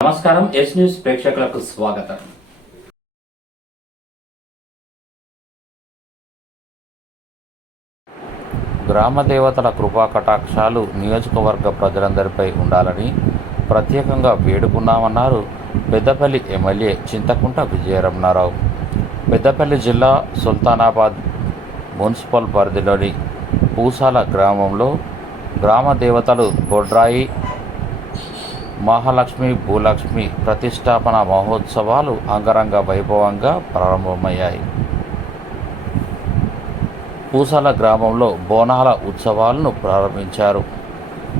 నమస్కారం. Yes news ప్రేక్షకులకు స్వాగతం. గ్రామ దేవతల కృపా కటాక్షాలు నియోజకవర్గ ప్రజలందరిపై ఉండాలని ప్రత్యేకంగా వేడుకున్నామన్నారు పెద్దపల్లి ఎమ్మెల్యే చింతకుంట విజయరమణారావు. పెద్దపల్లి జిల్లా సుల్తానాబాద్ మున్సిపల్ పరిధిలోని పూసాల గ్రామంలో గ్రామ దేవతలు బొడ్రాయి మహాలక్ష్మి భూలక్ష్మి ప్రతిష్టాపన మహోత్సవాలు అంగరంగ వైభవంగా ప్రారంభమయ్యాయి. పూసాల గ్రామంలో బోనాల ఉత్సవాలను ప్రారంభించారు.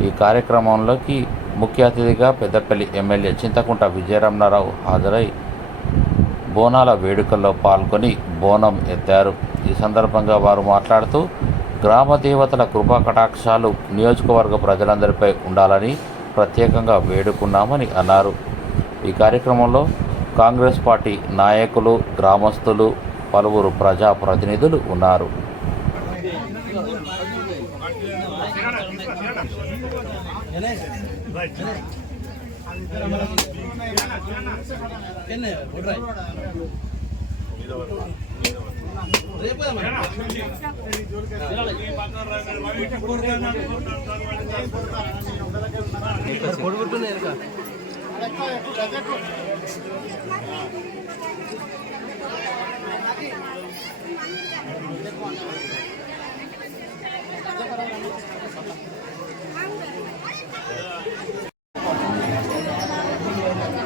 ఈ కార్యక్రమంలోకి ముఖ్య అతిథిగా పెద్దపల్లి ఎమ్మెల్యే చింతకుంట విజయరమణారావు హాజరై బోనాల వేడుకల్లో పాల్గొని బోనం ఎత్తారు. ఈ సందర్భంగా వారు మాట్లాడుతూ గ్రామ దేవతల కృపా కటాక్షాలు నియోజకవర్గ ప్రజలందరిపై ఉండాలని ప్రత్యేకంగా వేడుకున్నామని అన్నారు. ఈ కార్యక్రమంలో కాంగ్రెస్ పార్టీ నాయకులు, గ్రామస్తులు, పలువురు ప్రజాప్రతినిధులు ఉన్నారు.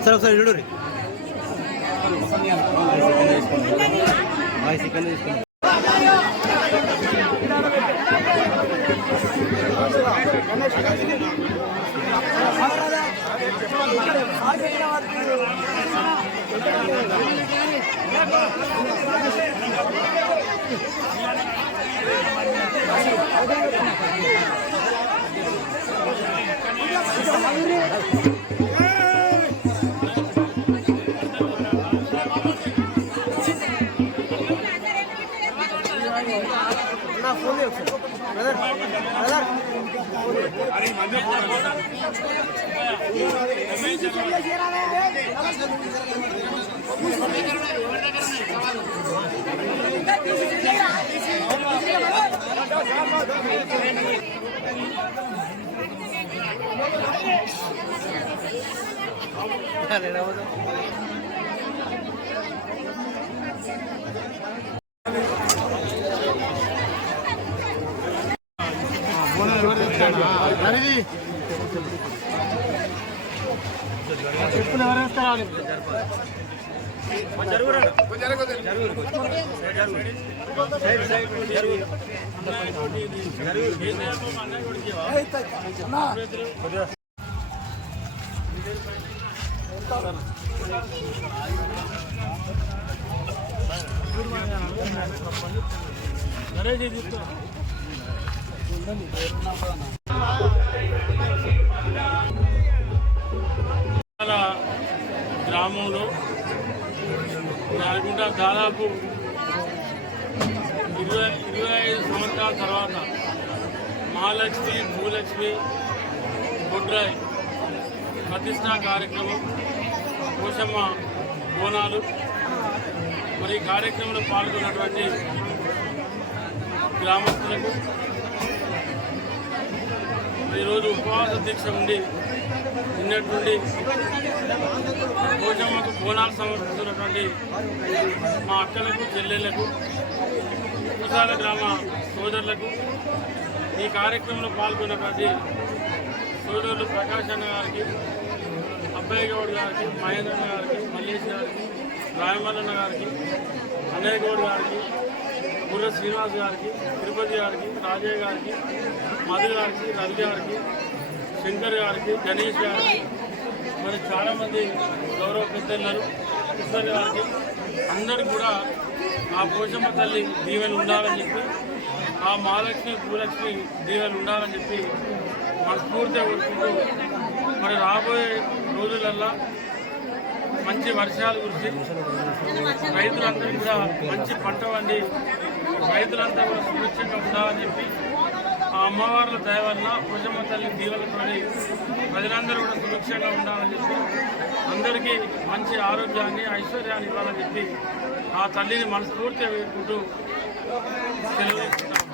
సార్ ఒకసారి చూడు సెకండ్ తీసుకోండి. చెప్పులు ఎవరేస్తారు? గ్రామంలో అనుకుంటా దాదాపు 25 సంవత్సరాల తర్వాత మహాలక్ష్మి భూలక్ష్మి బొడ్రాయి ప్రతిష్టా కార్యక్రమం, పోషమ్మ బోనాలు. మరి ఈ కార్యక్రమంలో పాల్గొన్నటువంటి గ్రామస్తులకు ఈరోజు ఉపవాస దీక్ష ఉండి నిన్నటి నుండి పోషమ్మకు బోనాలు సమర్పిస్తున్నటువంటి మా అక్కలకు, చెల్లెళ్లకు, పూసాల గ్రామ సోదరులకు, ఈ కార్యక్రమంలో పాల్గొన్నటువంటి సోదరులు ప్రకాష్ అన్న గారికి, అబ్బాయి గౌడ్ గారికి, మహేంద్రన్న గారికి, మల్లేష్ గారికి, రాయమల్లన్న గారికి, అన్నయ్య గౌడ్ గారికి, గుర్ర శ్రీనివాస్ గారికి, తిరుపతి గారికి, రాజయ్య గారికి, మధు గారికి, రవి గారికి, శంకర్ గారికి, గణేష్ గారికి, మరి చాలామంది గౌరవ పెద్దలు, కృష్ణ గారికి, అందరికీ కూడా ఆ పోషమ్మ తల్లి దీవెనలు ఉండాలని చెప్పి, ఆ మహాలక్ష్మి భూలక్ష్మి దీవెనలు ఉండాలని చెప్పి మనస్ఫూర్తిగా కోరుకుంటూ, మరి రాబోయే రోజులల్లో మంచి వర్షాలు కురిసి రైతులందరికీ కూడా మంచి పంట వండి రైతులంతా కూడా సురక్షంగా ఉండాలని చెప్పి ఆ అమ్మవార్ల దయ వల్ల పూజమ్మ తల్లి దీవెలతో ప్రజలందరూ కూడా సురక్షంగా ఉండాలని చెప్పి అందరికీ మంచి ఆరోగ్యాన్ని ఐశ్వర్యాన్ని ఇవ్వాలని చెప్పి ఆ తల్లిని మనస్ఫూర్తిగా వేడుకుంటూ సెలవు తీసుకుంటాం.